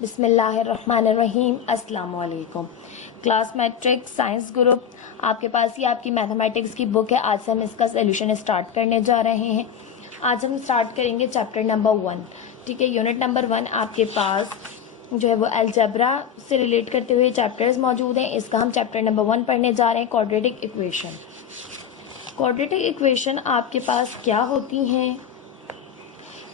बिस्मिल्लाहिर्रहमानिर्रहीम। अस्सलाम वालेकुम। क्लास मैट्रिक साइंस ग्रुप, आपके पास ये आपकी मैथमेटिक्स की बुक है। आज से हम इसका सोल्यूशन स्टार्ट करने जा रहे हैं। आज हम स्टार्ट करेंगे चैप्टर नंबर 1। ठीक है, यूनिट नंबर 1 आपके पास जो है वो अलजेब्रा से रिलेट करते हुए चैप्टर्स मौजूद हैं। इसका हम चैप्टर नंबर 1 पढ़ने जा रहे हैं, क्वाड्रेटिक इक्वेशन। क्वाड्रेटिक इक्वेशन आपके पास क्या होती हैं,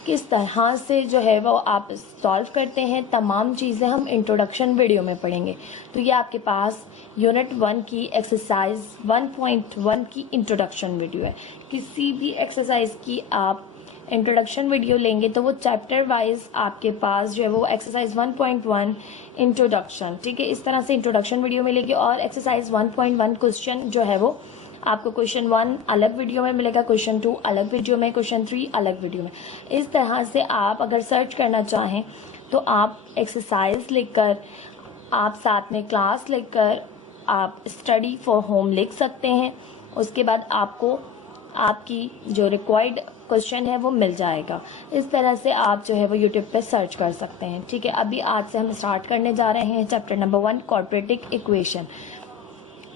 किस तरह से जो है वो आप सॉल्व करते हैं, तमाम चीज़ें हम इंट्रोडक्शन वीडियो में पढ़ेंगे। तो ये आपके पास यूनिट 1 की एक्सरसाइज 1.1 की इंट्रोडक्शन वीडियो है। किसी भी एक्सरसाइज की आप इंट्रोडक्शन वीडियो लेंगे तो वो चैप्टर वाइज आपके पास जो है वो एक्सरसाइज 1.1 इंट्रोडक्शन, ठीक है, इस तरह से इंट्रोडक्शन वीडियो मिलेगी। और एक्सरसाइज 1.1 क्वेश्चन जो है वो आपको क्वेश्चन 1 अलग वीडियो में मिलेगा, क्वेश्चन 2 अलग वीडियो में, क्वेश्चन 3 अलग वीडियो में। इस तरह से आप अगर सर्च करना चाहें तो आप एक्सरसाइज लिखकर, आप साथ में क्लास लिखकर आप स्टडी फॉर होम लिख सकते हैं। उसके बाद आपको आपकी जो रिक्वायर्ड क्वेश्चन है वो मिल जाएगा। इस तरह से आप जो है वो यूट्यूब पे सर्च कर सकते हैं। ठीक है, अभी आज से हम स्टार्ट करने जा रहे हैं chapter number 1, quadratic equation.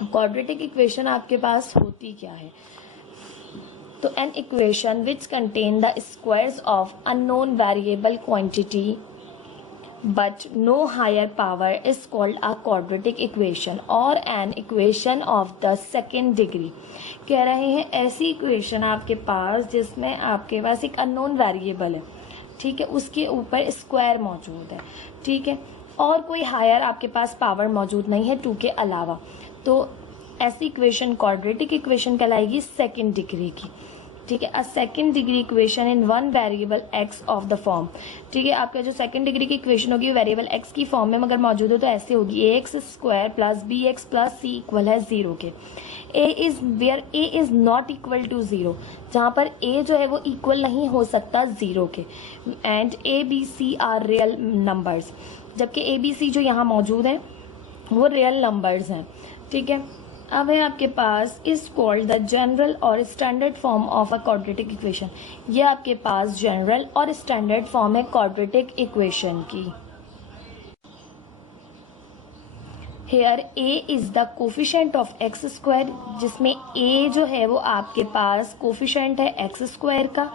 Quadratic equation आपके पास होती क्या है? तो an equation which contain the squares of unknown variable quantity but no higher power is called a quadratic equation और an equation of the second degree. कह रहे हैं ऐसी इक्वेशन आपके पास जिसमें आपके पास एक अननोन वेरिएबल है, ठीक है, उसके ऊपर स्क्वायर मौजूद है, ठीक है, और कोई हायर आपके पास पावर मौजूद नहीं है 2 के अलावा। तो ऐसी इक्वेशन क्वाड्रेटिक इक्वेशन कहलाएगी सेकंड डिग्री की। ठीक है, a second degree equation in one variable x of the form. ठीक है, आपका जो सेकंड डिग्री की इक्वेशन होगी वेरिएबल एक्स की फॉर्म में मगर मौजूद हो तो ऐसे होगी ax² plus bx plus c equal है 0 के। a is where a is not equal to 0, जहाँ पर a जो है वो इक्वल नहीं हो सकता 0 के। And a b c are real numbers, जबकि a b c जो यहाँ मौजूद है वो रियल नंबर्स हैं। ठीक है, अब है आपके पास इज कॉल्ड द जनरल और standard form of a quadratic equation. ये आपके पास जनरल और स्टैंडर्ड फॉर्म है क्वाड्रेटिक इक्वेशन की। Here a is the coefficient of x², जिसमें a जो है वो आपके पास कोफिशिएंट है x² का,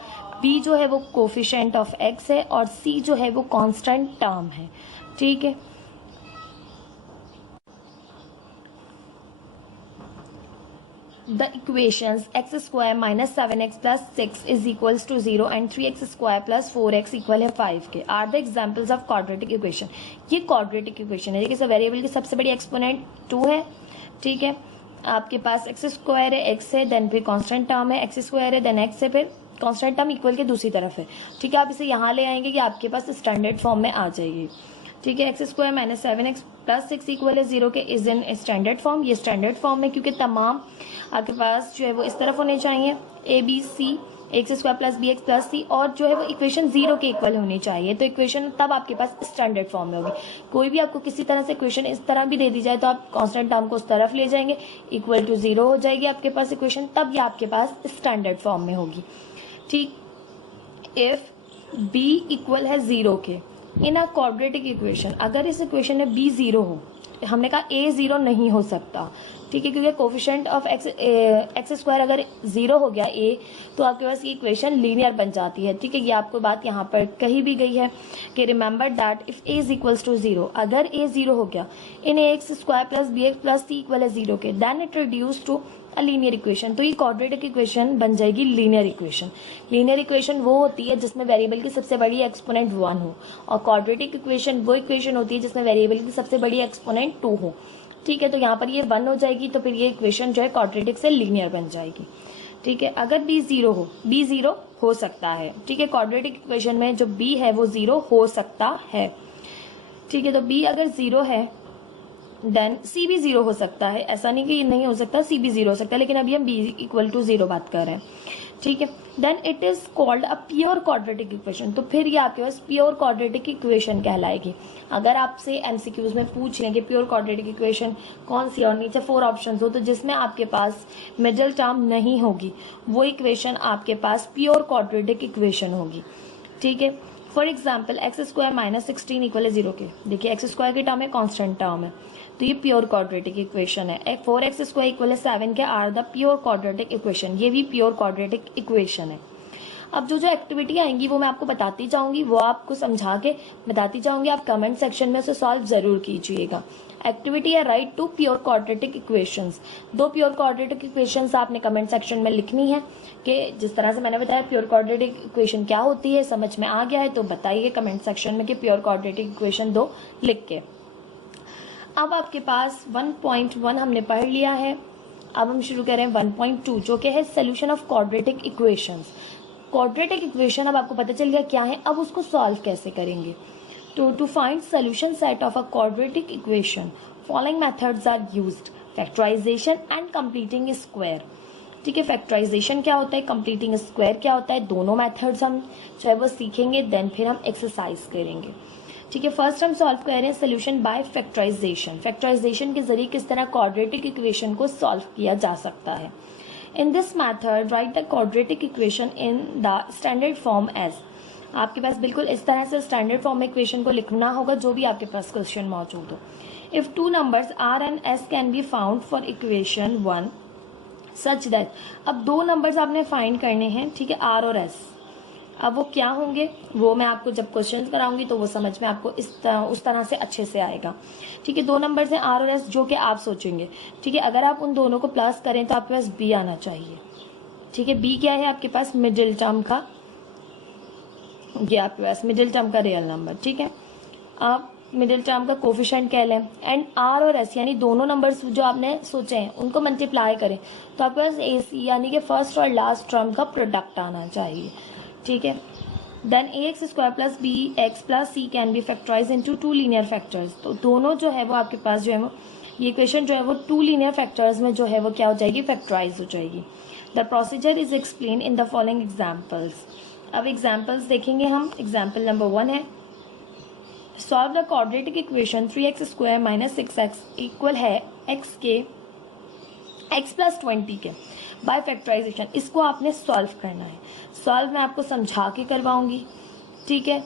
b जो है वो कोफिशिएंट ऑफ x है और c जो है वो कांस्टेंट टर्म है। ठीक है, the equations x² minus 7x plus 6 is equals to 0 and 3x² plus 4x equal है 5 के are the examples of quadratic equation। ये quadratic equation है। देखिए वेरिएबल की सबसे बड़ी एक्सपोनेंट 2 है, ठीक है, आपके पास x² है, x है, देन फिर कांस्टेंट टर्म है, x² है, देन x है, फिर कांस्टेंट टर्म इक्वल के दूसरी तरफ है। ठीक है, आप इसे यहाँ ले आएंगे कि आपके पास स्टैंडर्ड फॉर्म में आ जाएगी। ठीक है, x² minus 7x plus 6 equal है 0 के इज इन स्टैंडर्ड फॉर्म। ये स्टैंडर्ड फॉर्म है क्योंकि तमाम आपके पास जो है वो इस तरफ होने चाहिए a b c x² plus bx plus c, और जो है वो इक्वेशन 0 के इक्वल होनी चाहिए। तो इक्वेशन तब आपके पास स्टैंडर्ड फॉर्म में होगी। कोई भी आपको किसी तरह से इक्वेशन इस तरह भी दे दी जाए तो आप कांस्टेंट टर्म को उस तरफ ले जाएंगे, इक्वल टू 0 हो जाएगी आपके पास इक्वेशन, तब ये आपके पास स्टैंडर्ड फॉर्म में होगी। ठीक, इफ b इक्वल है 0 के इन अ क्वाड्रेटिक इक्वेशन, अगर इस इक्वेशन में b 0 हो, हमने कहा a 0 नहीं हो सकता, ठीक है, क्योंकि कोफिशिएंट ऑफ x² अगर 0 हो गया a तो आपके पास ये इक्वेशन लीनियर बन जाती है। ठीक है, ये आपको बात यहाँ पर कही भी गई है कि remember that if a is equals to 0, अगर a 0 हो गया in ax² plus bx plus c equal है 0 के, then it reduce to a linear equation. तो ये क्वाड्रेटिक इक्वेशन बन जाएगी लीनियर इक्वेशन। लीनियर इक्वेशन वो होती है जिसमें वेरिएबल की सबसे बड़ी एक्सपोनेंट 1 हो, और क्वाड्रेटिक इक्वेशन वो इक्वेशन होती है जिसमें वेरिएबल की सबसे बड़ी एक्सपोनेंट 2 हो। ठीक है, तो यहाँ पर ये 1 हो जाएगी तो फिर ये इक्वेशन जो है क्वाड्रेटिक से लीनियर बन जाएगी। ठीक है, अगर b 0 हो, b 0 हो सकता है। ठीक है, क्वाड्रेटिक इक्वेशन में जो b है वो 0 हो सकता है। ठीक है, तो b अगर 0 है देन c भी 0 हो सकता है, ऐसा नहीं कि नहीं हो सकता, c भी 0 हो सकता है, लेकिन अभी हम b इक्वल टू 0 बात कर रहे हैं। ठीक है, then it is called a pure quadratic equation. तो फिर ये आपके पास प्योर क्वाड्रेटिक इक्वेशन कहलाएगी। अगर आपसे एमसीक्यूज में पूछ लेंगे प्योर क्वाड्रेटिक इक्वेशन कौन सी और नीचे 4 ऑप्शंस हो, तो जिसमें आपके पास मिडिल टर्म नहीं होगी वो इक्वेशन आपके पास प्योर क्वाड्रेटिक इक्वेशन होगी। ठीक है, for example x square minus 16 equal है 0 के। देखिए एक्स स्क्वायर की टर्म है, कॉन्स्टेंट टर्म है, तो ये प्योर क्वाड्रेटिक इक्वेशन है। 4x स्क्वायर इक्वल है 7 के are the pure quadratic equation, ये भी प्योर क्वाड्रेटिक इक्वेशन है। अब जो जो एक्टिविटी आएंगी वो मैं आपको बताती जाऊंगी, वो आपको समझा के बताती जाऊंगी, आप कमेंट सेक्शन में उसे सॉल्व जरूर कीजिएगा। एक्टिविटी है write two pure quadratic equations. 2 pure quadratic equations आपने कमेंट सेक्शन में लिखनी है कि जिस तरह से मैंने बताया प्योर क्वाड्रेटिक इक्वेशन क्या होती है, समझ में आ गया है तो बताइए कमेंट सेक्शन में कि प्योर क्वाड्रेटिक इक्वेशन 2 लिख के। अब आपके पास 1.1 हमने पढ़ लिया है। अब हम शुरू करें 1.2 जो कि है solution of quadratic equations. Quadratic equation अब आपको पता चल गया क्या है, अब उसको सॉल्व कैसे करेंगे। तो to find solution set of a quadratic equation following methods are used, factorization and completing square. ठीक है, फैक्टराइजेशन क्या होता है, कंप्लीटिंग स्क्वायर क्या होता है, दोनों मेथड्स हम चाहे वो सीखेंगे, देन फिर हम एक्सरसाइज करेंगे। ठीक है, फर्स्ट हम सॉल्व कर रहे हैं सोल्यूशन बाय फैक्टराइजेशन। फैक्टराइजेशन के जरिए किस तरह क्वाड्रेटिक इक्वेशन को सॉल्व किया जा सकता है। In this method write the quadratic equation in the standard form as. आपके पास बिल्कुल इस तरह से स्टैंडर्ड फॉर्म में इक्वेशन को लिखना होगा जो भी आपके पास क्वेश्चन मौजूद हो। If 2 numbers r and s can be found for equation 1 such that, अब 2 नंबर्स आपने फाइंड करने हैं, ठीक है, आर और एस। अब वो क्या होंगे वो मैं आपको जब क्वेश्चन कराऊंगी तो वो समझ में आपको उस तरह से अच्छे से आएगा। ठीक है, 2 नंबर्स हैं आर और एस जो कि आप सोचेंगे। ठीक है, अगर आप उन दोनों को प्लस करें तो आपके पास बी आना चाहिए। ठीक है, बी क्या है आपके पास, मिडिल टर्म का, ये आपके पास मिडिल टर्म का रियल नंबर। ठीक है, आप मिडिल टर्म का कोफिशिएंट कह लें एंड आर और एस यानी दोनों नंबर्स जो आपने सोचे हैं उनको मल्टीप्लाई करें तो आपके पास ए सी यानी कि फर्स्ट और लास्ट टर्म का प्रोडक्ट आना चाहिए। ठीक है, then a x square plus b x plus c can be factorize into 2 linear factors. तो दोनों जो है वो आपके पास जो है वो ये इक्वेशन जो है वो 2 लीनियर फैक्टर्स में जो है वो क्या हो जाएगी, फैक्टराइज हो जाएगी। The procedure is explain in the following examples. अब एग्जाम्पल्स देखेंगे हम। एग्जाम्पल नंबर 1 है solve the quadratic equation 3x square minus 6x equal है x के x प्लस 20 के बाय फैक्टराइजेशन। इसको आपने सॉल्व करना है। सॉल्व मैं आपको समझा के करवाऊंगी। ठीक है,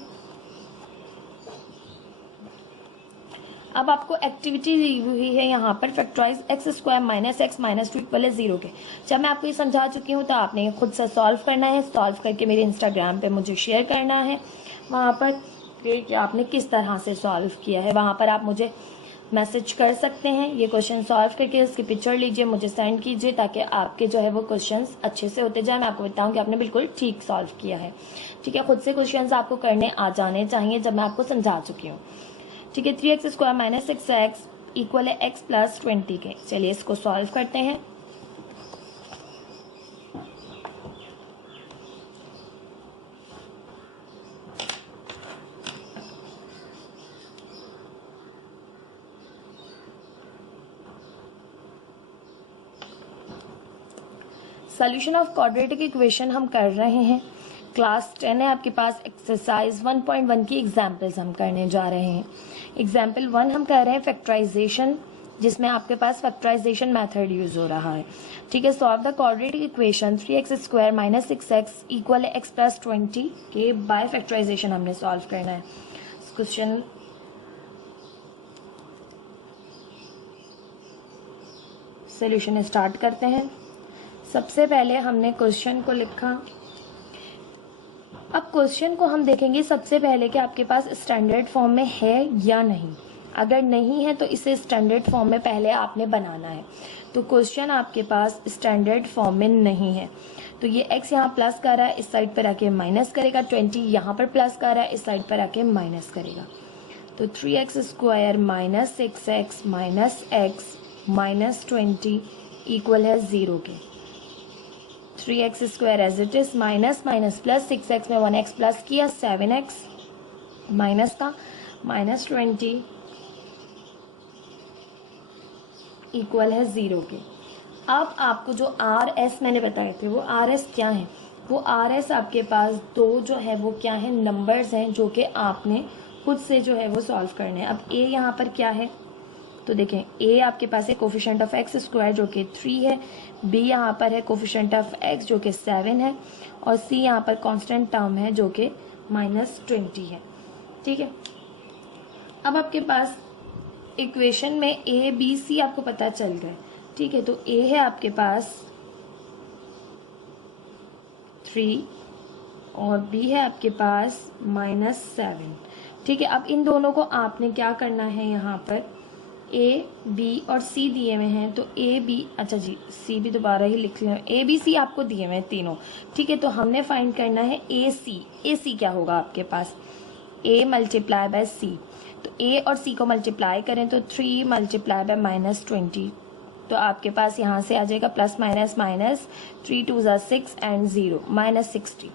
अब आपको एक्टिविटी दी हुई है यहाँ पर factorize x square minus x minus 2 equal है 0 के। जब मैं आपको ये समझा चुकी हूँ तो आपने खुद से सॉल्व करना है। सॉल्व करके मेरे इंस्टाग्राम पे मुझे शेयर करना है वहाँ पर कि आपने किस तरह से सॉल्व किया है। वहाँ पर आप मुझे मैसेज कर सकते हैं। ये क्वेश्चन सॉल्व करके उसकी पिक्चर लीजिए, मुझे सेंड कीजिए ताकि आपके जो है वो क्वेश्चंस अच्छे से होते जाए। मैं आपको बताऊं कि आपने बिल्कुल ठीक सॉल्व किया है। ठीक है, खुद से क्वेश्चंस आपको करने आ जाने चाहिए जब मैं आपको समझा चुकी हूँ। ठीक है, 3x square minus 6x equal है x प्लस 20 के। चलिए इसको सॉल्व करते हैं। सोल्यूशन ऑफ क्वाड्रेटिक इक्वेशन हम कर रहे हैं। क्लास 10 है आपके पास। एक्सरसाइज 1.1 की एग्जाम्पल्स हम करने जा रहे हैं। एग्जाम्पल 1 हम कर रहे हैं फैक्टराइजेशन, जिसमें आपके पास फैक्टराइजेशन मेथड यूज हो रहा है। ठीक है, solve the quadratic equation 3x square minus 6x equal है x प्लस 20 के बाय फैक्टराइजेशन हमने सॉल्व करना है। क्वेश्चन सोल्यूशन स्टार्ट करते हैं। सबसे पहले हमने क्वेश्चन को लिखा। अब क्वेश्चन को हम देखेंगे सबसे पहले कि आपके पास स्टैंडर्ड फॉर्म में है या नहीं। अगर नहीं है तो इसे स्टैंडर्ड फॉर्म में पहले आपने बनाना है। तो क्वेश्चन आपके पास स्टैंडर्ड फॉर्म में नहीं है तो ये x यहाँ प्लस कर रहा है, इस साइड पर आके माइनस करेगा, 20 यहाँ पर प्लस कर रहा है, इस साइड पर आके माइनस करेगा। तो 3x square minus 6x minus x minus 20 equal है 0 के। 3x square as it is minus minus plus 6x में 1x प्लस किया 7x माइनस का माइनस 20 इक्वल है 0 के। अब आपको जो आर एस मैंने बताए थे वो आर एस क्या है, वो आर एस आपके पास 2 जो है वो क्या है, नंबर्स हैं जो कि आपने खुद से जो है वो सॉल्व करने हैं। अब ए यहाँ पर क्या है तो देखें, ए आपके पास है कोफिशिएंट ऑफ एक्स स्क्वायर जो कि 3 है, बी यहाँ पर है कोफिशिएंट ऑफ एक्स जो कि 7 है और सी यहाँ पर कांस्टेंट टर्म है जो कि -20 है। ठीक है, अब आपके पास इक्वेशन में ए बी सी आपको पता चल गए। ठीक है, तो ए है आपके पास 3 और बी है आपके पास -7। ठीक है, अब इन दोनों को आपने क्या करना है, यहाँ पर ए बी और सी दिए हुए हैं, तो ए बी, अच्छा जी सी भी दोबारा ही लिख लिया, ए बी सी आपको दिए हुए हैं तीनों। ठीक है, तो हमने फाइंड करना है ए सी। ए सी क्या होगा आपके पास, ए मल्टीप्लाई बाय सी, तो ए और सी को मल्टीप्लाई करें तो 3 मल्टीप्लाई बाय -20, तो आपके पास यहाँ से आ जाएगा प्लस माइनस माइनस, 3 2 ज़ा 6 एंड 0 -60।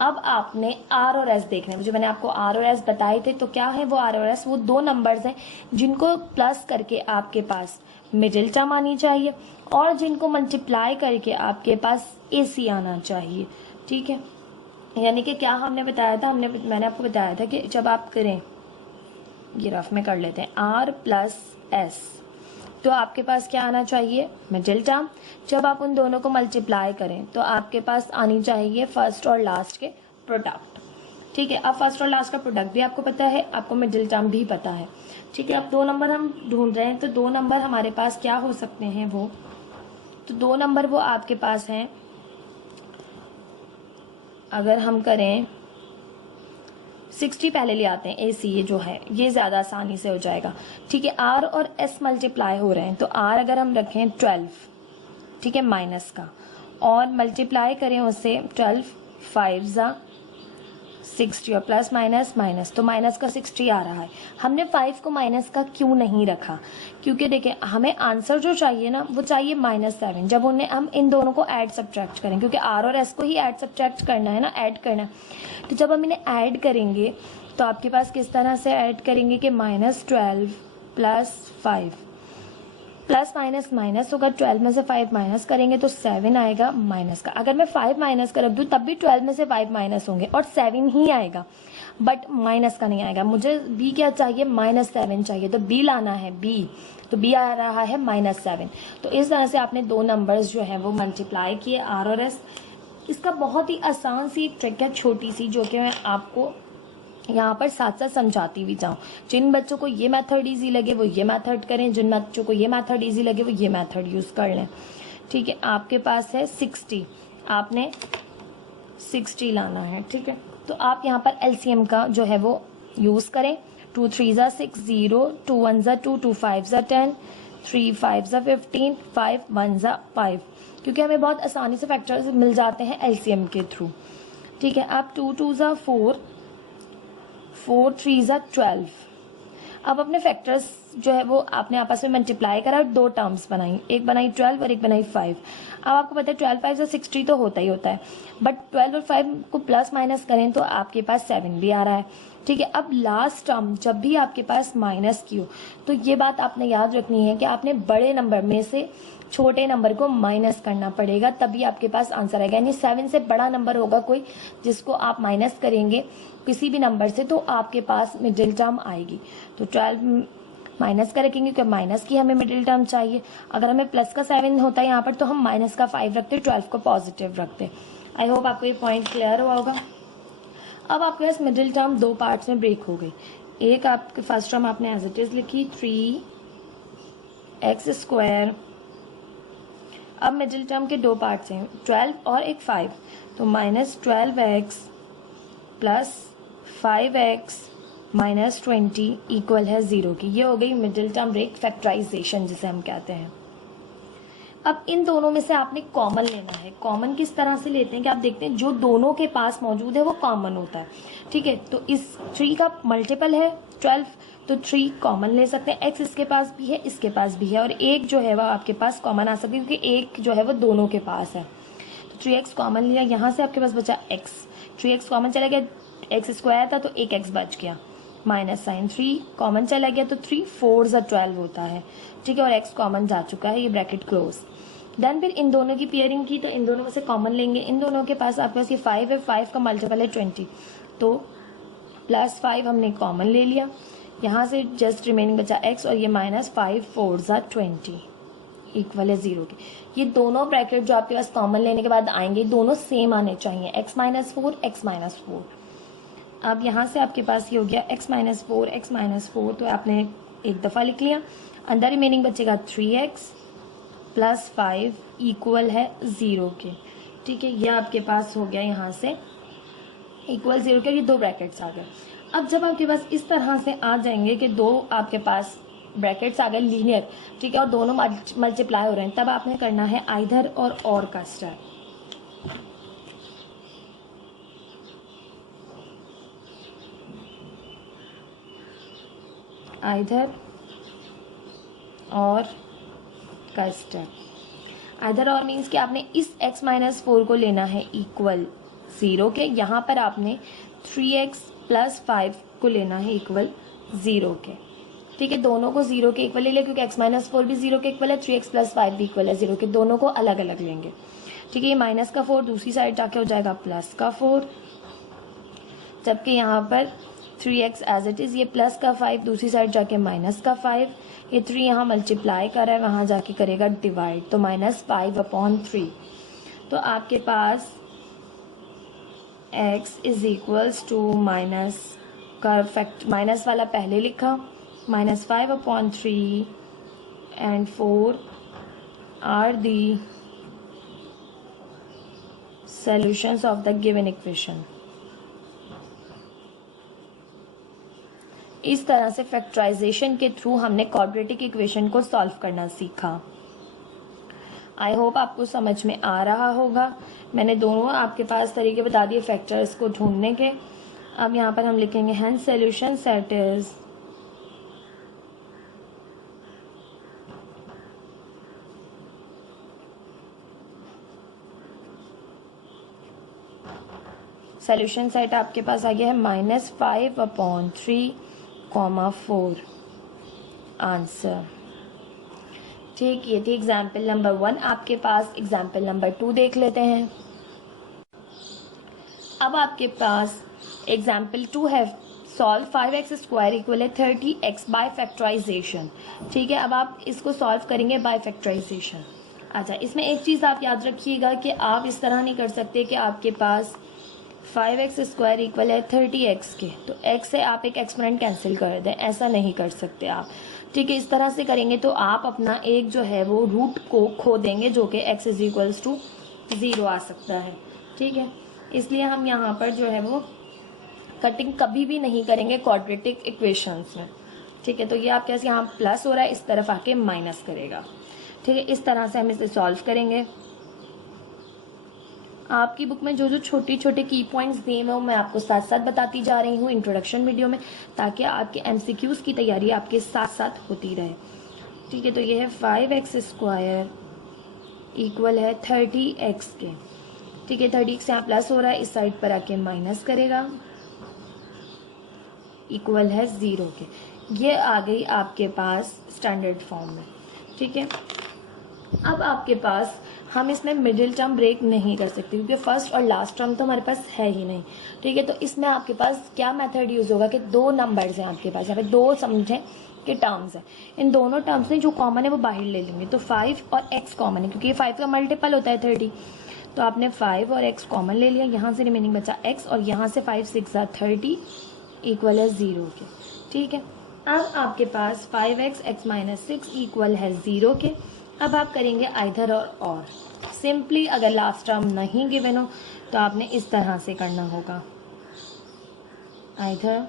अब आपने आर और एस देखने हैं, जो मैंने आपको आर और एस बताए थे, तो क्या है वो आर और एस, वो दो नंबर्स हैं जिनको प्लस करके आपके पास मिडिल टर्म आनी चाहिए और जिनको मल्टीप्लाई करके आपके पास ए सी आना चाहिए। ठीक है, यानी कि क्या हमने बताया था, मैंने आपको बताया था कि जब आप करें, ये रफ में कर लेते हैं, आर प्लस एस, तो आपके पास क्या आना चाहिए, मिडिल टर्म। जब आप उन दोनों को मल्टीप्लाई करें तो आपके पास आनी चाहिए फर्स्ट और लास्ट के प्रोडक्ट। ठीक है, अब फर्स्ट और लास्ट का प्रोडक्ट भी आपको पता है, आपको मिडिल टर्म भी पता है। ठीक है, अब दो नंबर हम ढूंढ रहे हैं, तो दो नंबर हमारे पास क्या हो सकते हैं वो, तो दो नंबर वो आपके पास हैं, अगर हम करें 60 पहले ले आते हैं, ए सी ये जो है ये ज़्यादा आसानी से हो जाएगा। ठीक है, आर और एस मल्टीप्लाई हो रहे हैं, तो आर अगर हम रखें 12, ठीक है, माइनस का, और मल्टीप्लाई करें उससे 12 5 ज़ा 60 और प्लस माइनस माइनस, तो माइनस का 60 आ रहा है। हमने 5 को माइनस का क्यों नहीं रखा, क्योंकि देखिए हमें आंसर जो चाहिए ना वो चाहिए -7, जब उन्हें हम इन दोनों को ऐड सब्ट्रैक्ट करें, क्योंकि आर और एस को ही ऐड सब्ट्रैक्ट करना है ना, ऐड करना है। तो जब हम इन्हें ऐड करेंगे तो आपके पास किस तरह से ऐड करेंगे कि -12 प्लस 5, प्लस माइनस माइनस होगा, 12 में से 5 माइनस करेंगे तो 7 आएगा माइनस का। अगर मैं 5 माइनस कर रख दूँ तब भी 12 में से 5 माइनस होंगे और 7 ही आएगा, बट माइनस का नहीं आएगा। मुझे बी क्या चाहिए, -7 चाहिए, तो बी लाना है बी, तो बी आ रहा है -7। तो इस तरह से आपने दो नंबर्स जो है वो मल्टीप्लाई किए, आर और एस। इसका बहुत ही आसान सी एक ट्रिक है, छोटी सी, जो कि मैं आपको यहाँ पर साथ साथ समझाती भी जाऊँ। जिन बच्चों को ये मेथड इजी लगे वो ये मेथड करें, जिन बच्चों को ये मेथड इजी लगे वो ये मेथड यूज़ कर लें। ठीक है, आपके पास है 60, आपने 60 लाना है। ठीक है, तो आप यहाँ पर एलसीएम का जो है वो यूज़ करें। 2 3 ज़ा 6 0, 2 1 ज़ा 2, 2 5 ज़ा 10, 3 5 ज़ा 15, 5 1 ज़ा 5, क्योंकि हमें बहुत आसानी से फैक्टर्स मिल जाते हैं एलसीएम के थ्रू। ठीक है, अब 2 2 ज़ा 4, 4 3 ज़ा 12। अब अपने फैक्टर्स जो है वो आपने आपस में मल्टीप्लाई करा और दो टर्म्स बनाई, एक बनाई 12 और एक बनाई 5। अब आपको पता है 12 5 ज़ा 60 तो होता ही होता है, बट 12 और 5 को प्लस माइनस करें तो आपके पास 7 भी आ रहा है। ठीक है, अब लास्ट टर्म जब भी आपके पास माइनस की हो तो ये बात आपने याद रखनी है कि आपने बड़े नंबर में से छोटे नंबर को माइनस करना पड़ेगा, तभी आपके पास आंसर आएगा। यानी 7 से बड़ा नंबर होगा कोई जिसको आप माइनस करेंगे किसी भी नंबर से, तो आपके पास मिडिल टर्म आएगी। तो 12 माइनस का रखेंगे क्योंकि माइनस की हमें मिडिल टर्म चाहिए। अगर हमें प्लस का 7 होता है यहाँ पर तो हम माइनस का 5 रखते, 12 को पॉजिटिव रखते। आई होप आपको ये पॉइंट क्लियर हुआ होगा। अब आपके पास मिडिल टर्म दो पार्ट्स में ब्रेक हो गई। एक आपके फर्स्ट टर्म आपने एज इट इज लिखी 3x²। अब मिडिल टर्म के दो पार्ट्स हैं, 12 और एक 5, तो -12x प्लस 5x -20 इक्वल है 0 की। ये हो गई मिडिल टर्म ब्रेक, फैक्टराइजेशन जिसे हम कहते हैं। अब इन दोनों में से आपने कॉमन लेना है। कॉमन किस तरह से लेते हैं कि आप देखते हैं जो दोनों के पास मौजूद है वो कॉमन होता है। ठीक है, तो इस 3 का मल्टीपल है 12, तो 3 कॉमन ले सकते हैं। x इसके पास भी है, इसके पास भी है, और एक जो है वह आपके पास कॉमन आ सकती है क्योंकि एक जो है वो दोनों के पास है। तो 3x कॉमन लिया, यहाँ से आपके पास बचा x, 3x कॉमन चला गया, x² था तो एक x बच गया, माइनस साइन 3 कॉमन चला गया तो 3 4 ज़ा 12 होता है। ठीक है, और x कॉमन जा चुका है, ये ब्रैकेट क्लोज। देन फिर इन दोनों की पेयरिंग की तो इन दोनों में से कॉमन लेंगे। इन दोनों के पास आपके पास ये 5 है, 5 का मल्टीपल है 20, तो +5 हमने कॉमन ले लिया। यहाँ से जस्ट रिमेनिंग बचा x और ये -5 4 ज़ा 20 इक्वल है 0 के। ये दोनों ब्रैकेट जो आपके पास कॉमन लेने के बाद आएंगे दोनों सेम आने चाहिए, x -4 x -4। अब यहाँ से आपके पास ये हो गया x माइनस 4 तो आपने एक दफ़ा लिख लिया। अंदर रिमेनिंग बचेगा 3x प्लस 5 इक्वल है 0 के। ठीक है, ये आपके पास हो गया यहाँ से इक्वल 0 के, ये दो ब्रैकेट्स आ गए। अब जब आपके पास इस तरह से आ जाएंगे कि दो आपके पास ब्रैकेट्स आ गए लीनियर, ठीक है, और दोनों मल्टीप्लाई हो रहे हैं, तब आपने करना है आइदर और का स्टेप। आइदर और का स्टेप। आइदर और मीन्स कि आपने इस x माइनस 4 को लेना है इक्वल 0 के, यहाँ पर आपने 3x प्लस 5 को लेना है इक्वल 0 के। ठीक है, दोनों को 0 के इक्वल ले लिया क्योंकि x माइनस 4 भी 0 के इक्वल है, 3x प्लस 5 भी इक्वल है 0 के, दोनों को अलग अलग लेंगे। ठीक है, ये माइनस का 4 दूसरी साइड जाके हो जाएगा प्लस का 4, जबकि यहाँ पर 3x एज इट इज़, ये प्लस का 5 दूसरी साइड जाके माइनस का 5, ये 3 यहाँ मल्टीप्लाई कर रहा है, वहाँ जाके करेगा डिवाइड, तो -5/3। तो आपके पास x is equals to minus का फैक्ट, माइनस वाला पहले लिखा, -5/3 and 4 are the solutions of the given equation. इस तरह से फैक्टराइजेशन के थ्रू हमने क्वाड्रेटिक इक्वेशन को सॉल्व करना सीखा। आई होप आपको समझ में आ रहा होगा। मैंने दोनों आपके पास तरीके बता दिए फैक्टर्स को ढूंढने के। अब यहाँ पर हम लिखेंगे hence solution set is solution set आपके पास आ गया है -5/3, 4 आंसर। ठीक, ये थी एग्जाम्पल नंबर 1 आपके पास। एग्जाम्पल नंबर 2 देख लेते हैं। अब आपके पास एग्जाम्पल 2 है, सॉल्व 5x² इक्वल है 30x बाय फैक्टराइजेशन। ठीक है, अब आप इसको सॉल्व करेंगे बाय फैक्टराइजेशन। अच्छा, इसमें एक चीज़ आप याद रखिएगा कि आप इस तरह नहीं कर सकते कि आपके पास 5x² इक्वल है 30x के, तो x से आप एक एक्सपोनेंट कैंसिल कर दें, ऐसा नहीं कर सकते आप। ठीक है, इस तरह से करेंगे तो आप अपना एक जो है वो रूट को खो देंगे, जो कि x इज इक्वल्स टू 0 आ सकता है। ठीक है, इसलिए हम यहाँ पर जो है वो कटिंग कभी भी नहीं करेंगे क्वाड्रेटिक इक्वेशंस में। ठीक है, तो ये आपके पास यहाँ प्लस हो रहा है, इस तरफ आके माइनस करेगा। ठीक है, इस तरह से हम इसे सॉल्व करेंगे। आपकी बुक में जो जो छोटे छोटे की पॉइंट्स दिए हैं वो मैं आपको साथ साथ बताती जा रही हूँ इंट्रोडक्शन वीडियो में, ताकि आपके MCQs की तैयारी आपके साथ साथ होती रहे। ठीक है, तो ये है 5x² इक्वल है 30x के। ठीक है, 30x यहाँ प्लस हो रहा है, इस साइड पर आके माइनस करेगा, इक्वल है 0 के। ये आ गई आपके पास स्टैंडर्ड फॉर्म में। ठीक है, अब आपके पास हम इसमें मिडिल टर्म ब्रेक नहीं कर सकते क्योंकि फर्स्ट और लास्ट टर्म तो हमारे पास है ही नहीं। ठीक है, तो इसमें आपके पास क्या मेथड यूज़ होगा कि दो नंबर्स हैं आपके पास, यहाँ पे दो समझें कि टर्म्स हैं, इन दोनों टर्म्स में जो कॉमन है वो बाहर ले लेंगे। तो 5 और x कॉमन है क्योंकि ये 5 का मल्टीपल होता है 30, तो आपने 5 और x कॉमन ले लिया, यहाँ से रिमेनिंग बचा x, और यहाँ से 5 6 30 इक्वल है 0 के। ठीक है, अब आपके पास 5x x माइनस 6 इक्वल है 0 के। अब आप करेंगे आइदर और सिंपली, अगर लास्ट टर्म नहीं गिवन हो तो आपने इस तरह से करना होगा, आइदर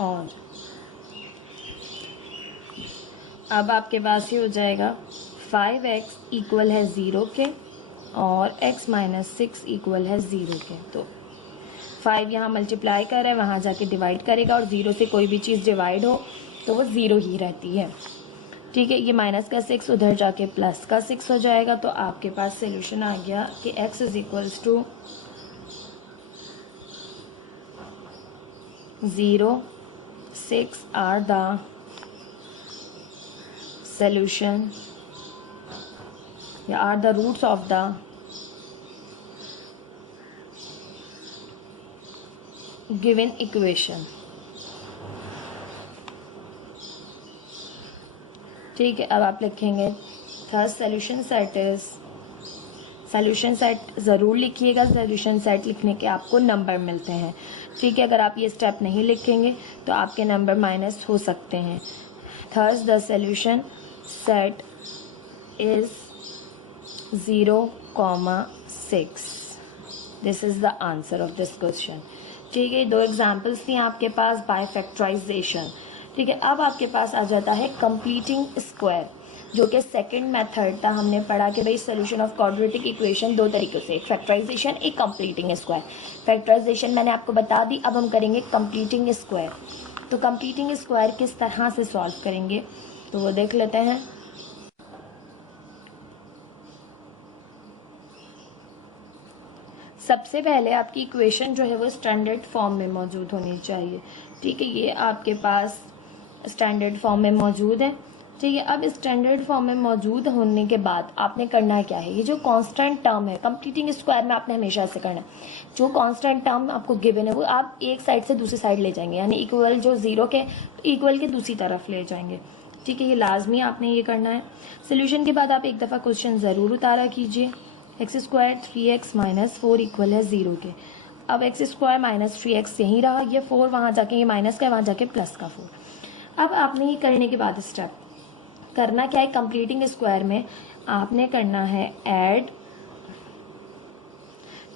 और। अब आपके पास ये हो जाएगा 5x इक्वल है 0 के और x माइनस 6 इक्वल है 0 के। तो 5 यहाँ मल्टीप्लाई कर रहा है, वहाँ जाके डिवाइड करेगा, और 0 से कोई भी चीज़ डिवाइड हो तो वो 0 ही रहती है। ठीक है, ये माइनस का 6 उधर जाके प्लस का 6 हो जाएगा। तो आपके पास सोल्यूशन आ गया कि x is equals to 0, 6 are the solution या are the roots of the given equation। ठीक है, अब आप लिखेंगे thus solution set is solution set ज़रूर लिखिएगा, सॉल्यूशन सेट लिखने के आपको नंबर मिलते हैं, ठीक है। अगर आप ये स्टेप नहीं लिखेंगे तो आपके नंबर माइनस हो सकते हैं। Thus the solution set is 0,6। This is the answer of this question, ठीक है। 2 एग्जाम्पल्स थी आपके पास बाय फैक्टराइजेशन, ठीक है। अब आपके पास आ जाता है कंप्लीटिंग स्क्वायर, जो कि सेकंड मेथड था। हमने पढ़ा कि भाई सोल्यूशन ऑफ क्वाड्रेटिक इक्वेशन 2 तरीक़ों से, एक फैक्टराइजेशन, एक कंप्लीटिंग स्क्वायर। फैक्टराइजेशन मैंने आपको बता दी, अब हम करेंगे कंप्लीटिंग स्क्वायर। तो कंप्लीटिंग स्क्वायर किस तरह से सॉल्व करेंगे तो वो देख लेते हैं। सबसे पहले आपकी इक्वेशन जो है वो स्टैंडर्ड फॉर्म में मौजूद होनी चाहिए, ठीक है। ये आपके पास स्टैंडर्ड फॉर्म में मौजूद है, ठीक है। अब स्टैंडर्ड फॉर्म में मौजूद होने के बाद आपने करना क्या है, ये जो कांस्टेंट टर्म है कंप्लीटिंग स्क्वायर में आपने हमेशा ऐसे करना है, जो कांस्टेंट टर्म आपको गिवन है वो आप एक साइड से दूसरी साइड ले जाएंगे, यानी इक्वल जो 0 के इक्वल के दूसरी तरफ ले जाएंगे, ठीक है। ये लाजमी आपने ये करना है। सोल्यूशन के बाद आप एक दफ़ा क्वेश्चन ज़रूर उतारा कीजिए। X square 3x minus 4 equal है 0 के। अब एक्स स्क्वायर माइनस 3x यहीं रहा, ये 4 वहाँ जाके, ये माइनस का वहाँ जाके प्लस का 4। अब आपने ये करने के बाद स्टेप करना क्या है, कंप्लीटिंग स्क्वायर में आपने करना है ऐड,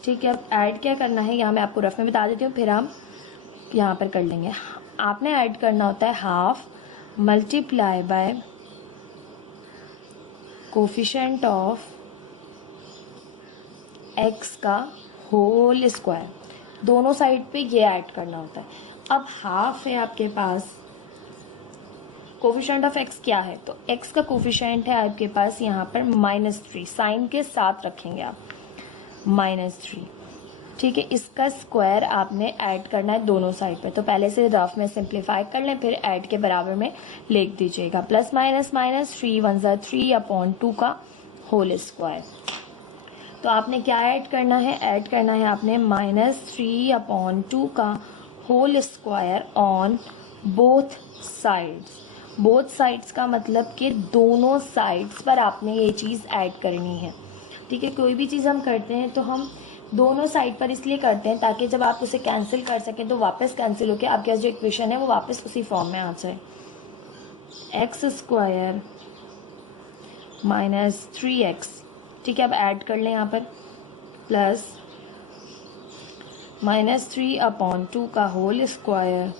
ठीक है। अब ऐड क्या करना है, यहाँ मैं आपको रफ में बता देती हूँ, फिर हम यहाँ पर कर लेंगे। आपने ऐड करना होता है half multiply by coefficient of x का होल स्क्वायर, दोनों साइड पे ये ऐड करना होता है। अब हाफ है आपके पास, कोफिशिएंट ऑफ x क्या है, तो x का कोफिशिएंट है आपके पास यहाँ पर -3, साइन के साथ रखेंगे आप -3, ठीक है। इसका स्क्वायर आपने ऐड करना है दोनों साइड पे, तो पहले से रफ में सिंप्लीफाई कर लें, फिर ऐड के बराबर में लिख दीजिएगा। प्लस माइनस माइनस 3 1 ज़ा 3/2 का होल स्क्वायर। तो आपने क्या ऐड करना है, ऐड करना है आपने -3/2 का whole square on both sides. Both sides का मतलब कि दोनों साइड्स पर आपने ये चीज़ ऐड करनी है, ठीक है। कोई भी चीज़ हम करते हैं तो हम दोनों साइड पर इसलिए करते हैं ताकि जब आप उसे कैंसिल कर सकें तो वापस कैंसिल होकर आपके पास जो इक्वेशन है वो वापस उसी फॉर्म में आ जाए। एक्स स्क्वायर -3x, ठीक है। अब ऐड कर लें यहाँ पर, प्लस -3/2 का होल स्क्वायर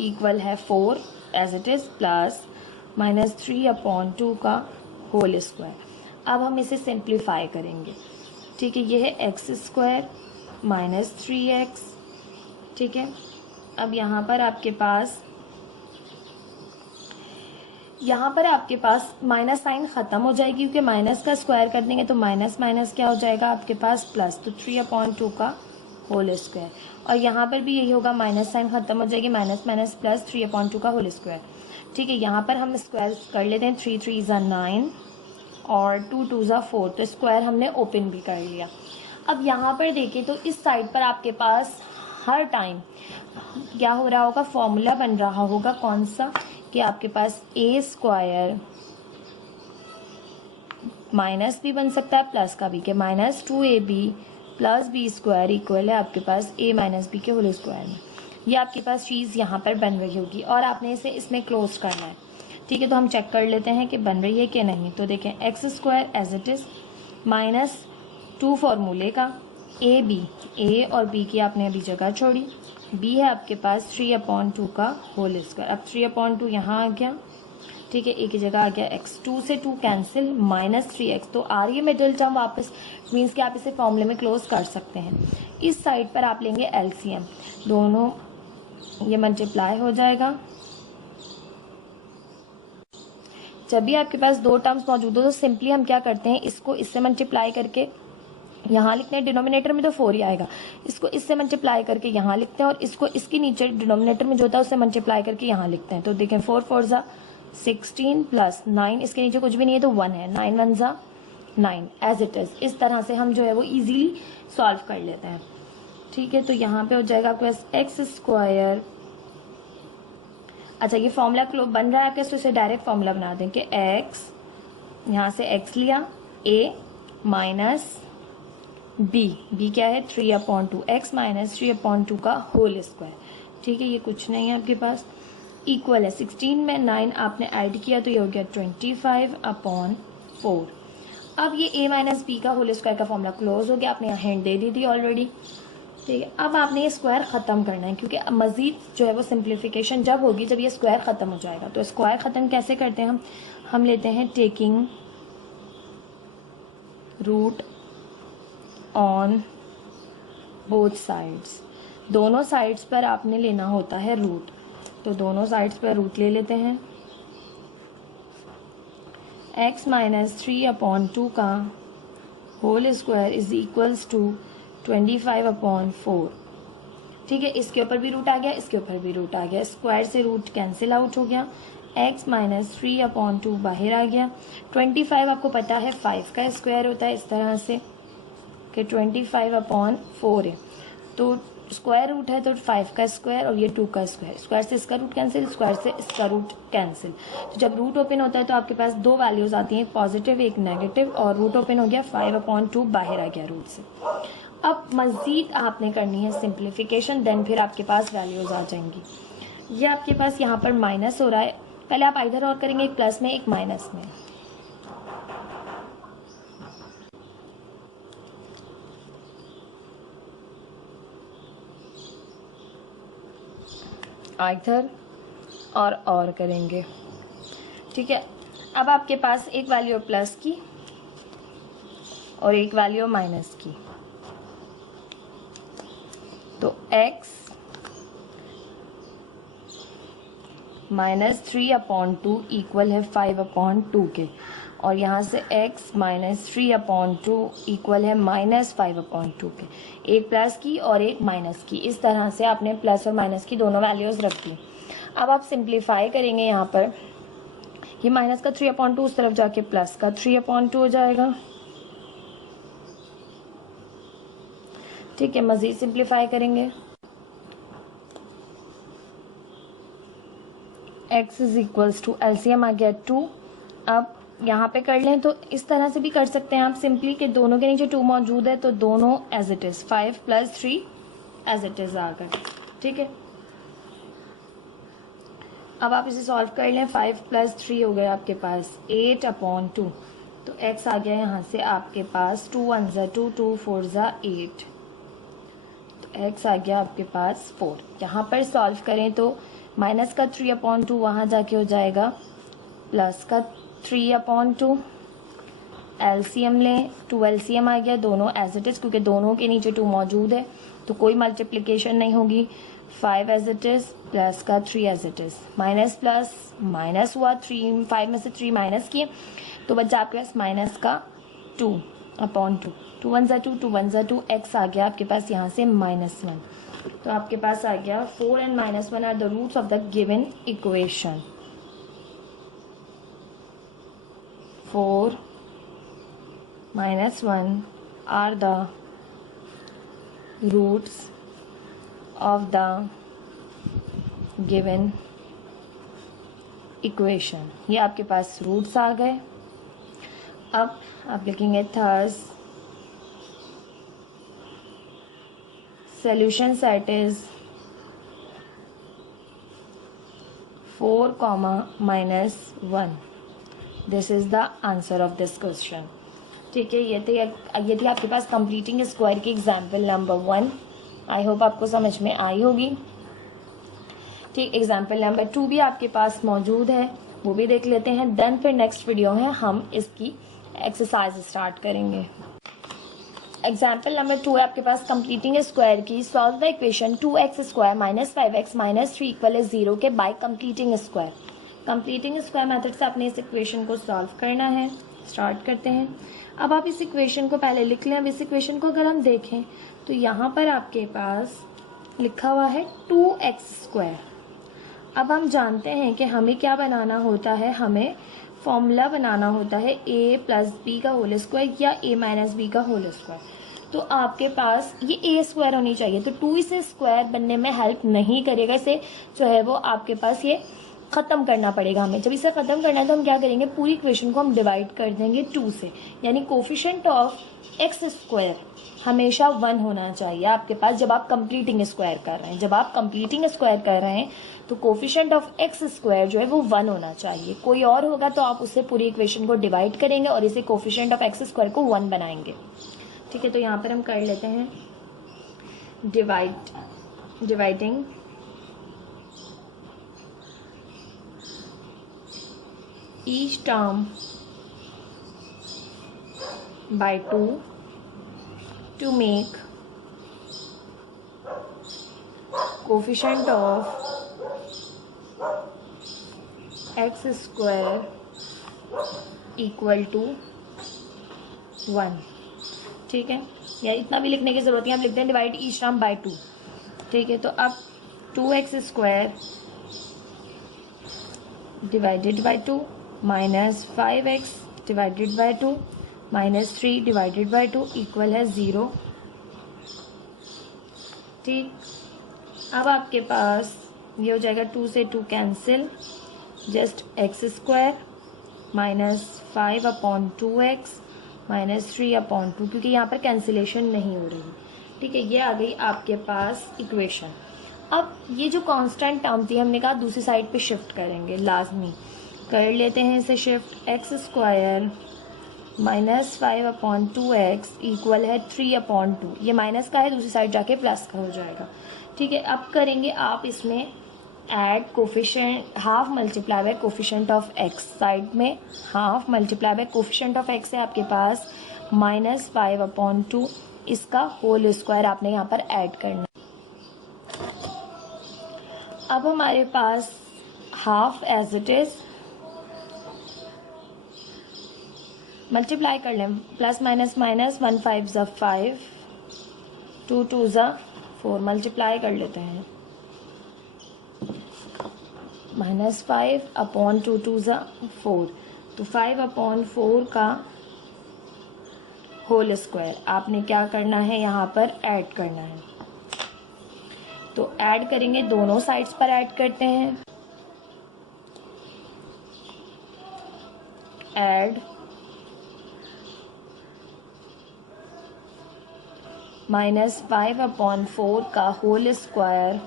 इक्वल है 4 एज इट इज़, प्लस -3/2 का होल स्क्वायर। अब हम इसे सिंप्लीफाई करेंगे, ठीक है। ये है एक्स स्क्वायर -3x, ठीक है। अब यहाँ पर आपके पास माइनस साइन ख़त्म हो जाएगी, क्योंकि माइनस का स्क्वायर कर देंगे तो माइनस माइनस क्या हो जाएगा आपके पास प्लस, तो 3/2 का होल स्क्वायर। और यहाँ पर भी यही होगा, माइनस साइन ख़त्म हो जाएगी, माइनस माइनस प्लस 3/2 का होल स्क्वायर, ठीक है। यहाँ पर हम स्क्वायर कर लेते हैं, 3 3 ज़ा 9 और 2 2 ज़ा 4, तो स्क्वायर हमने ओपन भी कर लिया। अब यहाँ पर देखें तो इस साइड पर आपके पास हर टाइम क्या हो रहा होगा, फॉर्मूला बन रहा होगा कौन सा, कि आपके पास ए स्क्वायर माइनस भी बन सकता है प्लस का भी, के -2ab plus b square equal है आपके पास a माइनस बी के होल स्क्वायर में। ये आपके पास चीज़ यहाँ पर बन रही होगी और आपने इसे इसमें क्लोज करना है, ठीक है। तो हम चेक कर लेते हैं कि बन रही है कि नहीं। तो देखें, x square as it is -2 फॉर्मूले का, ए और बी की आपने अभी जगह छोड़ी, बी है आपके पास 3/2 का होल स्क्वायर। अब 3/2 यहाँ आ गया, ठीक है, ए की जगह आ गया एक्स, 2 से 2 कैंसिल, -3x, तो आ रही है मिडिल टर्म वापस, मीन्स कि आप इसे फॉर्मूले में क्लोज कर सकते हैं। इस साइड पर आप लेंगे एलसीएम, दोनों ये मल्टीप्लाई हो जाएगा। जब भी आपके पास 2 टर्म्स मौजूद हो तो सिंपली हम क्या करते हैं, इसको इससे मल्टीप्लाई करके यहाँ लिखते हैं, डिनोमिनेटर में तो 4 ही आएगा, इसको इससे मल्टीप्लाई करके यहाँ लिखते हैं और इसको इसके नीचे डिनोमिनेटर में जो होता है उससे मल्टीप्लाई करके यहाँ लिखते हैं। तो देखें 4 4 ज़ा 16 प्लस 9, इसके नीचे कुछ भी नहीं है तो 1 है, 9 1 ज़ा 9 एज इट इज़। इस तरह से हम जो है वो इजीली सॉल्व कर लेते हैं, ठीक है। तो यहाँ पे हो जाएगा आपके पास एक्स स्क्वायर, अच्छा ये फॉर्मूला बन रहा है आपके, तो इसे डायरेक्ट फॉर्मूला बना दें कि एक्स, यहाँ से एक्स लिया, ए माइनस बी क्या है 3/2 x माइनस 3/2 का होल स्क्वायर। ठीक है, ये कुछ नहीं है आपके पास। इक्वल है 16 में 9 आपने ऐड किया तो ये हो गया 25/4। अब ये a माइनस बी का होल स्क्वायर का फॉर्मूला क्लोज हो गया, आपने यहाँ हिंट दे दी थी ऑलरेडी। ठीक है, अब आपने ये स्क्वायर ख़त्म करना है, क्योंकि मज़ीद जो है वो सिंप्लीफिकेशन जब होगी जब ये स्क्वायर ख़त्म हो जाएगा। तो स्क्वायर ख़त्म कैसे करते हैं हम लेते हैं taking root on both sides. दोनों साइड्स पर आपने लेना होता है रूट, तो दोनों साइड्स पर रूट ले लेते हैं। x माइनस 3/2 का whole square is equals to 25/4। ठीक है, इसके ऊपर भी रूट आ गया, इसके ऊपर भी रूट आ गया, स्क्वायर से रूट कैंसिल आउट हो गया। x माइनस 3/2 बाहर आ गया। 25 आपको पता है 5 का स्क्वायर होता है, इस तरह से कि 25/4 है, तो स्क्वायर रूट है तो 5 का स्क्वायर और ये 2 का स्क्वायर, स्क्वायर से इसका रूट कैंसिल, स्क्वायर से इसका रूट कैंसिल। तो जब रूट ओपन होता है तो आपके पास दो वैल्यूज आती हैं, एक पॉजिटिव एक नेगेटिव, और रूट ओपन हो गया 5/2 बाहर आ गया रूट से। अब मज़ीद आपने करनी है सिंप्लीफिकेशन, देन फिर आपके पास वैल्यूज आ जाएंगी। ये आपके पास यहाँ पर माइनस हो रहा है, पहले आप इधर और करेंगे, एक प्लस में एक माइनस में। इधर और करेंगे। ठीक है, अब आपके पास एक वैल्यू प्लस की और एक वैल्यू माइनस की, तो x माइनस 3/2 इक्वल है 5/2 के, और यहाँ से x माइनस 3/2 इक्वल है माइनस 5/2 के। एक प्लस की और एक माइनस की, इस तरह से आपने प्लस और माइनस की दोनों वैल्यूज़ रख दी। अब आप सिंप्लीफाई करेंगे, यहाँ पर ये माइनस का 3/2 उस तरफ जाके प्लस का 3/2 हो जाएगा। ठीक है, मज़ीद सिंप्लीफाई करेंगे, x is equals to LCM आ गया 2। अब यहाँ पे कर लें तो इस तरह से भी कर सकते हैं आप सिंपली कि दोनों के नीचे 2 मौजूद है तो दोनों as it is 5 + 3 as it is आ गए। ठीक है, अब आप इसे सॉल्व कर लें, 5 + 3 हो गए आपके पास 8/2, तो x आ गया यहाँ से आपके पास 2 1 ज़ा 2 2 4 ज़ा 8, तो x आ गया आपके पास 4। यहाँ पर सॉल्व करें तो माइनस का 3/2 वहाँ जाके हो जाएगा प्लस का 3/2, एलसीएम लें, 2 एलसीएम आ गया, दोनों एज इट इज़, क्योंकि दोनों के नीचे 2 मौजूद है तो कोई मल्टीप्लिकेशन नहीं होगी। 5 एज इट इज़, प्लस का 3 as it is, minus plus minus हुआ, 5 में से 3 माइनस किए तो बचा आपके पास माइनस का 2/2, 2 1 ज़ा 2 2 1 ज़ा 2, x आ गया आपके पास यहाँ से -1, तो आपके पास आ गया 4 and -1 are the roots of the given equation. 4 -1 are the roots of the given equation। ये आपके पास रूट्स आ गए। अब आप लिखेंगे thus solution set is 4, -1। This is the answer of this question. ठीक है, ये थी आपके पास कंप्लीटिंग स्क्वायर की एग्जाम्पल नंबर 1। आई होप आपको समझ में आई होगी। ठीक, एग्जाम्पल नंबर 2 भी आपके पास मौजूद है, वो भी देख लेते हैं। देन फिर नेक्स्ट वीडियो है हम इसकी एक्सरसाइज स्टार्ट करेंगे। एग्जाम्पल नंबर 2 है आपके पास कंप्लीटिंग स्क्वायर की। Solve the equation 2x² - 5x - 3 = 0 के bye completing square. Completing square method से आपने इस इक्वेशन को सॉल्व करना है। स्टार्ट करते हैं। अब आप इस इक्वेशन को पहले लिख लें। अब इस इक्वेशन को अगर हम देखें तो यहाँ पर आपके पास लिखा हुआ है 2x²। अब हम जानते हैं कि हमें क्या बनाना होता है, हमें फॉर्मूला बनाना होता है a + b का होल स्क्वायर या a - b का होल स्क्वायर। तो आपके पास ये a² होनी चाहिए, तो 2 इसे स्क्वायर बनने में हेल्प नहीं करेगा, इसे जो है वो आपके पास ये ख़त्म करना पड़ेगा हमें। जब इसे ख़त्म करना है तो हम क्या करेंगे, पूरी इक्वेशन को हम डिवाइड कर देंगे 2 से, यानी कोफिशिएंट ऑफ एक्स स्क्वायर हमेशा 1 होना चाहिए आपके पास जब आप कंप्लीटिंग स्क्वायर कर रहे हैं। जब आप कंप्लीटिंग स्क्वायर कर रहे हैं तो कोफिशिएंट ऑफ एक्स स्क्वायर जो है वो 1 होना चाहिए। कोई और होगा तो आप उससे पूरी इक्वेशन को डिवाइड करेंगे और इसे कोफिशिएंट ऑफ एक्स स्क्वायर को 1 बनाएंगे। ठीक है, तो यहाँ पर हम कर लेते हैं dividing each term by 2 to make coefficient of x square equal to 1। ठीक है, या इतना भी लिखने की ज़रूरत नहीं, आप लिखते हैं डिवाइड ईच टर्म बाय 2। ठीक है, तो अब 2x square divided by 2 minus 5x divided by 2 minus 3 divided by 2 equal है 0। ठीक, अब आपके पास ये हो जाएगा 2 से 2 cancel, just x square minus 5/2x minus 3/2, क्योंकि यहाँ पर कैंसिलेशन नहीं हो रही। ठीक है, ये आ गई आपके पास इक्वेशन। अब ये जो कांस्टेंट टर्म थी हमने कहा दूसरी साइड पे शिफ्ट करेंगे, लाजमी कर लेते हैं इसे shift. X square minus 5/2x equal है 3/2। ये माइनस का है, दूसरी साइड जाके प्लस का हो जाएगा। ठीक है, अब करेंगे आप इसमें add coefficient, half multiply by coefficient of x. Side में half multiply by coefficient of x है आपके पास माइनस 5/2, इसका होल स्क्वायर आपने यहाँ पर ऐड करना। अब हमारे पास half as it is multiply कर लें, प्लस माइनस माइनस 1 5 ज़ा 5 2 2 ज़ा 4, मल्टीप्लाई कर लेते हैं माइनस 5/2 2 ज़ा 4, तो 5/4 का होल स्क्वायर आपने क्या करना है यहाँ पर ऐड करना है। तो ऐड करेंगे, दोनों साइड्स पर ऐड करते हैं, ऐड माइनस 5/4 का whole square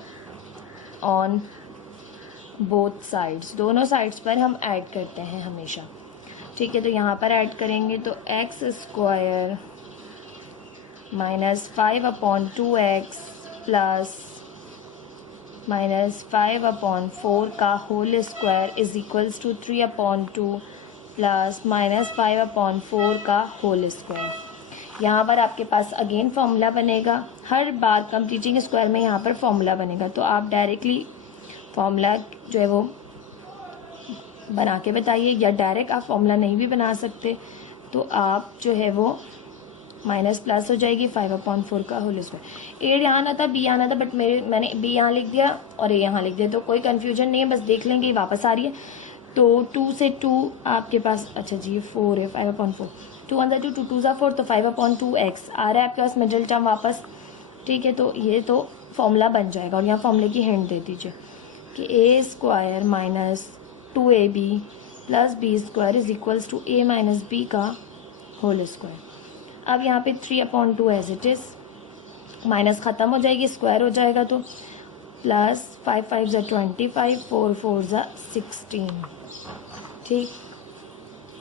on both sides, दोनों साइड्स पर हम ऐड करते हैं हमेशा। ठीक है, तो यहाँ पर ऐड करेंगे तो x square minus 5/2x plus minus 5/4 का whole square is equals to 3/2 plus minus 5/4 का होल स्क्वायर। यहाँ पर आपके पास अगेन फॉर्मूला बनेगा, हर बार कंप्लीटिंग स्क्वायर में यहाँ पर फॉर्मूला बनेगा, तो आप डायरेक्टली फॉर्मूला जो है वो बना के बताइए, या डायरेक्ट आप फॉर्मूला नहीं भी बना सकते तो आप जो है वो माइनस प्लस हो जाएगी 5/4 का होल स्क्वायर। ए यहाँ आना था, बी आना था, बट मैंने बी यहाँ लिख दिया और ए यहाँ लिख दिया, तो कोई कन्फ्यूजन नहीं है, बस देख लेंगे ये वापस आ रही है। तो 2 से 2 आपके पास, अच्छा जी 4 है, 5/4, 2 1 2 2 2 4, तो 5/2x आ रहा है आपके पास मिडिल टर्म वापस। ठीक है, तो ये तो फॉर्मूला बन जाएगा, और यहाँ फॉर्मूले की हिंट दे दीजिए कि a square minus 2ab plus b square is equals to a minus b का होल स्क्वायर। अब यहाँ पे 3/2 एज इट इज़, माइनस ख़त्म हो जाएगी, स्क्वायर हो जाएगा, तो प्लस 5 5 ज़ा 25 4 4 ज़ा 16। ठीक,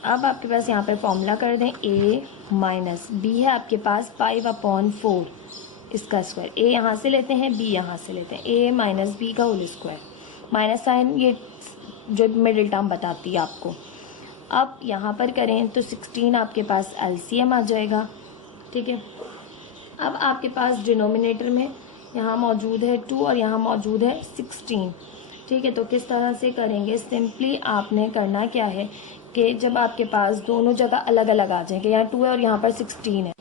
अब आपके पास यहाँ पे फॉर्मूला कर दें, a माइनस बी है आपके पास 5/4 इसका स्क्वायर, a यहाँ से लेते हैं, b यहाँ से लेते हैं, a माइनस बी का होल स्क्वायर, माइनस साइन ये जो मिडिल टर्म बताती है आपको। अब यहाँ पर करें तो 16 आपके पास एलसीएम आ जाएगा। ठीक है, अब आपके पास डिनोमिनेटर में यहाँ मौजूद है 2 और यहाँ मौजूद है 16। ठीक है, तो किस तरह से करेंगे, सिंपली आपने करना क्या है कि जब आपके पास दोनों जगह अलग अलग आ जाएंगे, यहाँ 2 है और यहाँ पर 16 है,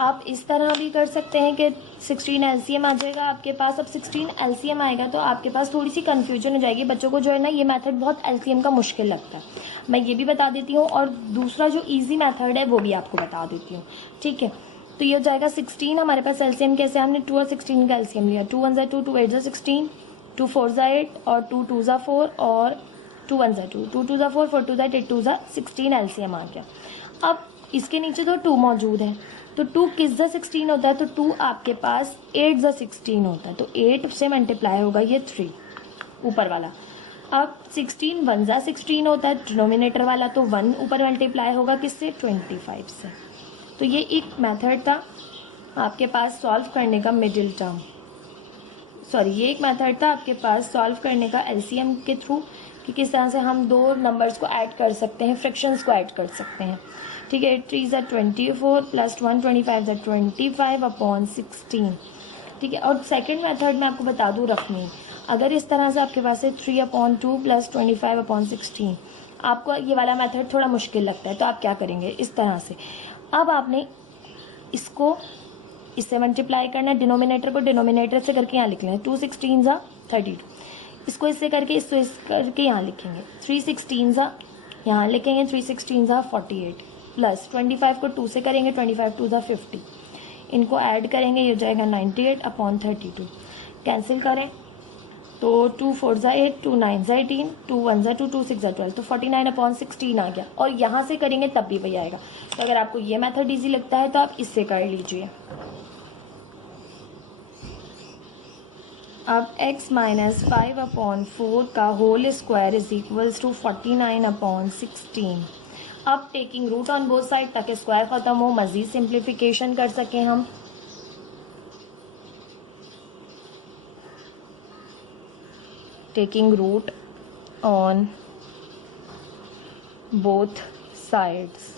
आप इस तरह भी कर सकते हैं कि 16 एलसीएम आ जाएगा आपके पास। अब 16 एलसीएम आएगा तो आपके पास थोड़ी सी कन्फ्यूजन हो जाएगी, बच्चों को जो है ना ये मेथड बहुत एलसीएम का मुश्किल लगता है, मैं ये भी बता देती हूँ, और दूसरा जो इजी मेथड है वो भी आपको बता देती हूँ। ठीक है, तो ये हो जाएगा 16, हमारे पास एलसीएम कैसे, हमने 2 और 16 का एलसीएम लिया, 2 1 ज़ा 2 2 8 ज़ा 16, 2 4 ज़ा 8 और 2 2 ज़ा 4 और 2 1 ज़ा 2, 2 2 ज़ा 4, 4 2 ज़ा 8, 8 2 ज़ा 16 एलसीएम आ गया। अब इसके नीचे तो 2 मौजूद है, तो 2 किस ज़ा 16 होता है, तो 2 आपके पास 8 ज़ा 16 होता है, तो 8 से मल्टीप्लाई होगा ये 3 ऊपर वाला। अब 16 1 ज़ा 16 होता है डिनोमिनेटर वाला, तो 1 ऊपर मल्टीप्लाई होगा किससे, 25 से। तो ये एक मेथड था आपके पास सॉल्व करने का मिडिल टर्म, सॉरी ये एक मेथड था आपके पास सॉल्व करने का एलसीएम के थ्रू, कि किस तरह से हम दो नंबर्स को ऐड कर सकते हैं, फ्रैक्शंस को ऐड कर सकते हैं। ठीक है, 3 ज़ा 24 प्लस 1 25 ज़ा 25 अपॉन 16। ठीक है, और सेकंड मेथड मैं आपको बता दूँ रखनी, अगर इस तरह से आपके पास है 3/2 प्लस 25/16, आपको ये वाला मेथड थोड़ा मुश्किल लगता है, तो आप क्या करेंगे इस तरह से, अब आपने इसको इससे मल्टीप्लाई करना है, डिनोमिनेटर को डिनोमिनेटर से करके यहाँ लिख लें, 2 16 ज़ा 32, इसको इससे करके इसको इस करके यहाँ लिखेंगे, 3 16 ज़ा यहाँ लिखेंगे, 3 16 ज़ा 48 प्लस 25 को 2 से करेंगे, 25 2 ज़ा 50, इनको ऐड करेंगे, ये हो जाएगा 98/32, कैंसिल करें तो 2 4 ज़ा 8, 2 9 ज़ा 18, 2 1 ज़ा 2, 2 6 ज़ा 12, तो 49/16 आ गया, और यहाँ से करेंगे तब भी वही आएगा। तो अगर आपको ये मेथड ईजी लगता है तो आप इससे कर लीजिए। अब x माइनस 5/4 का whole square is equals to 49/16। अब taking root on both side ताकि स्क्वायर ख़त्म हो, मज़ीद सिंप्लीफिकेशन कर सकें हम। Taking root on both sides,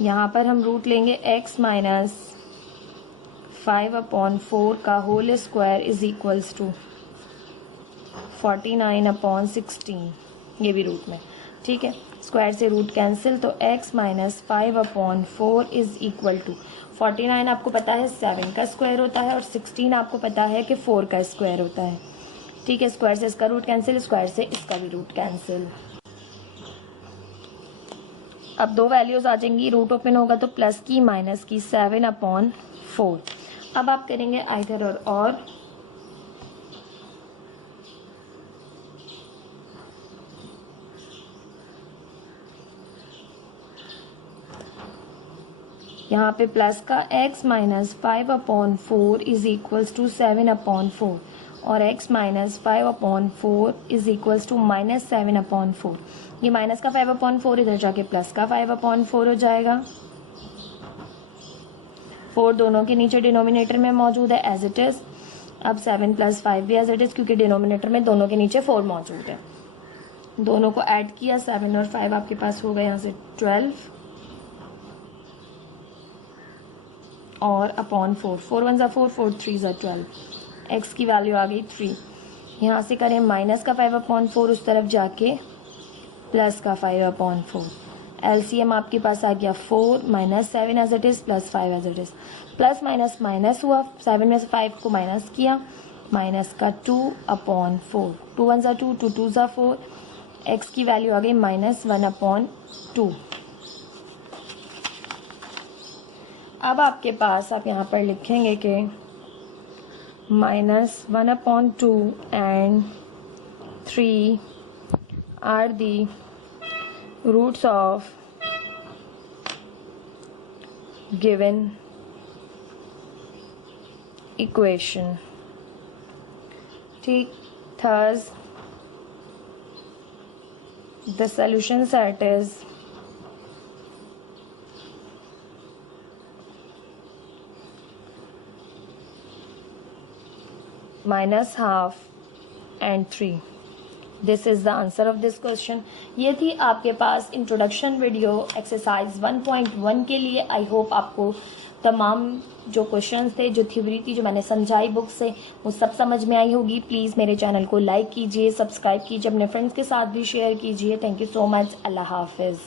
यहाँ पर हम रूट लेंगे x माइनस 5/4 का whole square is equals to 49/16, ये भी रूट में। ठीक है, स्क्वायर से रूट कैंसिल, तो x minus 5/4 is equal to 49 आपको पता है 7 का स्क्वायर होता है, और 16 आपको पता है कि 4 का स्क्वायर होता है। ठीक है, स्क्वायर से इसका रूट कैंसिल, स्क्वायर से इसका भी रूट कैंसिल। अब दो वैल्यूज आ जाएंगी, रूट ओपन होगा तो प्लस की माइनस की 7/4। अब आप करेंगे आइदर और यहाँ पे प्लस का x minus 5/4 is equals to 7/4, और x minus 5/4 is equals to minus 7/4। ये माइनस का 5/4 इधर जाके प्लस का 5/4 हो जाएगा। 4 दोनों के नीचे डिनोमिनेटर में मौजूद है एज इट इज़। अब 7 + 5 भी एज इट इज़, क्योंकि डिनोमिनेटर में दोनों के नीचे 4 मौजूद है। दोनों को ऐड किया, 7 और 5 आपके पास हो गए यहाँ से 12 और अपॉन 4, 4 1 ज़ा 4, 4 3 ज़ा 12, x की वैल्यू आ गई 3। यहाँ से करें माइनस का 5/4 उस तरफ जाके प्लस का 5/4, एलसीएम आपके पास आ गया 4 minus 7 as it is plus 5 as it is, plus minus minus हुआ, 7 में से 5 को माइनस किया, माइनस का 2/4, 2 1 ज़ा 2, 2 2 ज़ा 4, x की वैल्यू आ गई -1/2। अब आपके पास आप यहाँ पर लिखेंगे कि -1/2 and 3 are the roots of given equation. ठीक, thus the solution set is -1/2 and 3. This is the answer of this question. ये थी आपके पास इंट्रोडक्शन वीडियो एक्सरसाइज 1.1 के लिए। आई होप आपको तमाम जो क्वेश्चंस थे, जो थ्योरी थी, जो मैंने समझाई बुक से, वो सब समझ में आई होगी। प्लीज़ मेरे चैनल को लाइक कीजिए, सब्सक्राइब कीजिए, अपने फ्रेंड्स के साथ भी शेयर कीजिए। Thank you so much. Allah हाफिज़।